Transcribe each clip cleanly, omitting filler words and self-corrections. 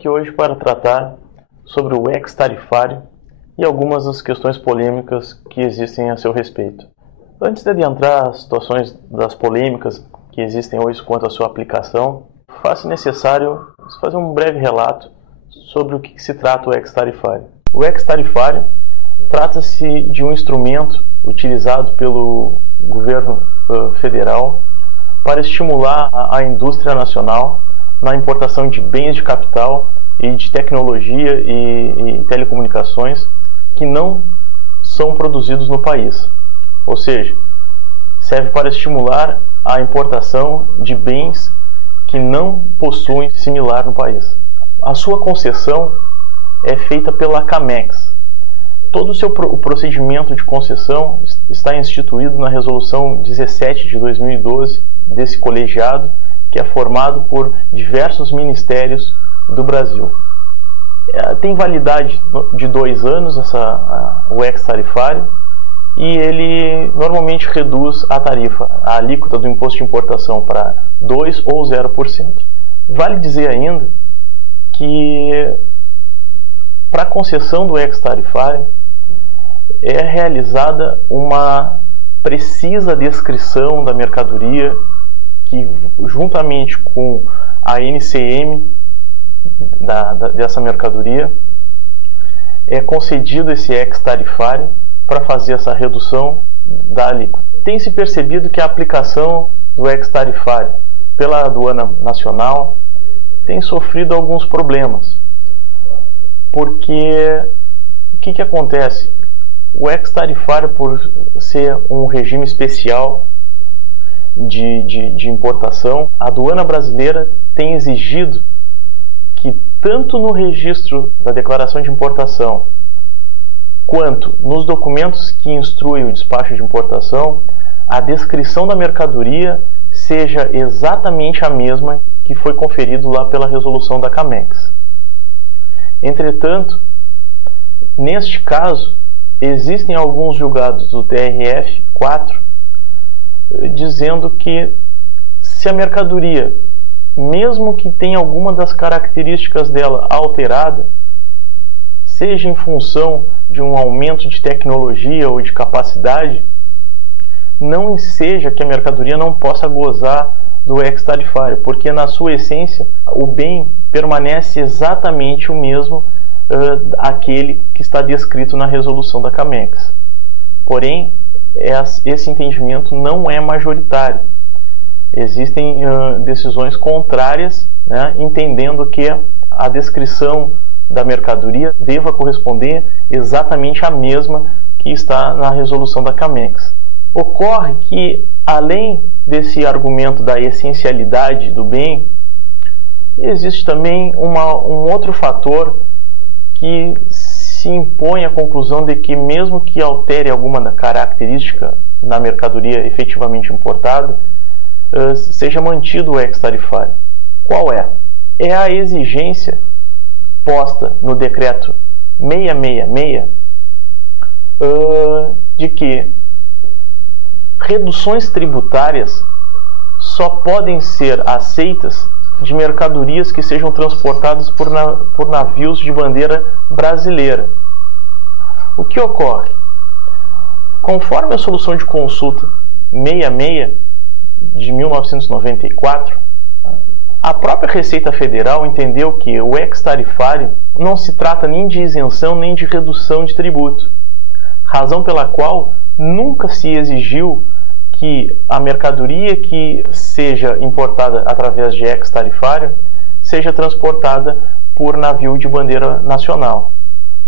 aqui hoje para tratar sobre o ex-tarifário e algumas das questões polêmicas que existem a seu respeito. Antes de adentrar as situações das polêmicas que existem hoje quanto à sua aplicação, faz-se necessário fazer um breve relato sobre o que se trata o ex-tarifário. O ex-tarifário trata-se de um instrumento utilizado pelo governo federal para estimular a indústria nacional na importação de bens de capital e de tecnologia e telecomunicações que não são produzidos no país. Ou seja, serve para estimular a importação de bens que não possuem similar no país. A sua concessão é feita pela CAMEX. Todo o procedimento de concessão está instituído na Resolução 17 de 2012 desse colegiado, que é formado por diversos ministérios do Brasil. Tem validade de 2 anos o ex-tarifário, e ele normalmente reduz a tarifa, a alíquota do imposto de importação para 2% ou 0%. Vale dizer ainda que para a concessão do ex-tarifário é realizada uma precisa descrição da mercadoria que, juntamente com a NCM dessa mercadoria, é concedido esse ex-tarifário para fazer essa redução da alíquota. Tem-se percebido que a aplicação do ex-tarifário pela aduana nacional tem sofrido alguns problemas, porque o que acontece? O ex-tarifário, por ser um regime especial de importação, a aduana brasileira tem exigido que tanto no registro da declaração de importação quanto nos documentos que instruem o despacho de importação, a descrição da mercadoria seja exatamente a mesma que foi conferido lá pela resolução da CAMEX. Entretanto, neste caso, existem alguns julgados do TRF-4 dizendo que se a mercadoria, mesmo que tenha alguma das características dela alterada, seja em função de um aumento de tecnologia ou de capacidade, não seja que a mercadoria não possa gozar do ex-tarifário, porque na sua essência o bem permanece exatamente o mesmo aquele que está descrito na resolução da CAMEX. Porém, esse entendimento não é majoritário. Existem decisões contrárias, né, entendendo que a descrição da mercadoria deva corresponder exatamente à mesma que está na resolução da CAMEX. Ocorre que, além desse argumento da essencialidade do bem, existe também um outro fator que se impõe à conclusão de que, mesmo que altere alguma da característica na mercadoria efetivamente importada, seja mantido o ex-tarifário. Qual é? É a exigência posta no decreto 666 de que reduções tributárias só podem ser aceitas de mercadorias que sejam transportadas por navios de bandeira brasileira. O que ocorre? Conforme a solução de consulta 66 de 1994, a própria Receita Federal entendeu que o ex-tarifário não se trata nem de isenção nem de redução de tributo, razão pela qual nunca se exigiu que a mercadoria que seja importada através de ex-tarifário seja transportada por navio de bandeira nacional.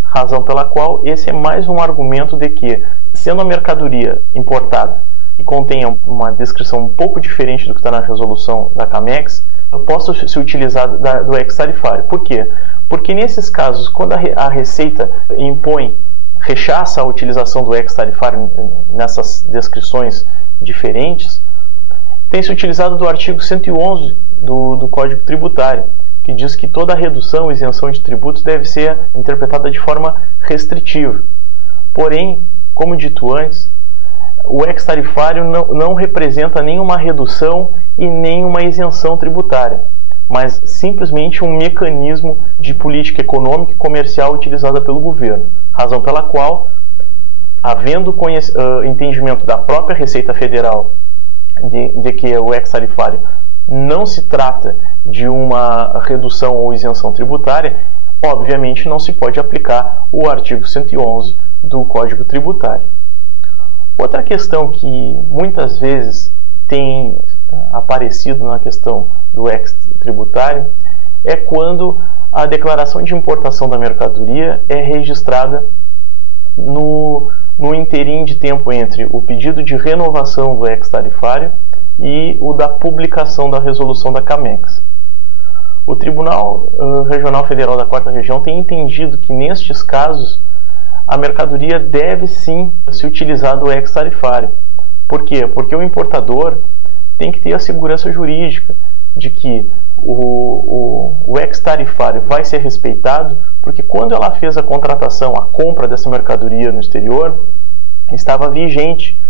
Razão pela qual esse é mais um argumento de que, sendo a mercadoria importada e contenha uma descrição um pouco diferente do que está na resolução da CAMEX, possa se utilizar do ex-tarifário. Por quê? Porque nesses casos, quando a Receita rechaça a utilização do ex-tarifário nessas descrições diferentes, tem-se utilizado do artigo 111 do Código Tributário, que diz que toda redução ou isenção de tributos deve ser interpretada de forma restritiva. Porém, como dito antes, o ex-tarifário não representa nenhuma redução e nem uma isenção tributária, mas simplesmente um mecanismo de política econômica e comercial utilizada pelo governo, razão pela qual, havendo entendimento da própria Receita Federal de que o ex-tarifário não se trata de uma redução ou isenção tributária, obviamente não se pode aplicar o artigo 111 do Código Tributário. Outra questão que muitas vezes tem aparecido na questão do ex-tributário é quando a declaração de importação da mercadoria é registrada no interim de tempo entre o pedido de renovação do ex-tarifário e o da publicação da resolução da CAMEX. O Tribunal Regional Federal da 4ª Região tem entendido que nestes casos a mercadoria deve sim se utilizar do ex-tarifário. Por quê? Porque o importador tem que ter a segurança jurídica de que o ex-tarifário vai ser respeitado, porque quando ela fez a contratação, a compra dessa mercadoria no exterior, estava vigente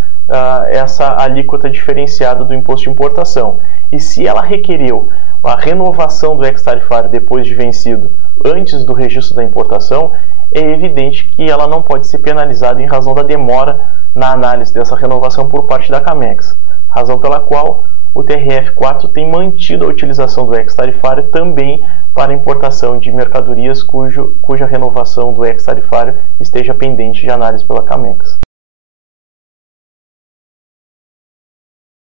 essa alíquota diferenciada do imposto de importação. E se ela requereu a renovação do ex-tarifário depois de vencido, antes do registro da importação, é evidente que ela não pode ser penalizada em razão da demora na análise dessa renovação por parte da CAMEX, razão pela qual o TRF4 tem mantido a utilização do ex-tarifário também para importação de mercadorias cuja renovação do ex-tarifário esteja pendente de análise pela CAMEX.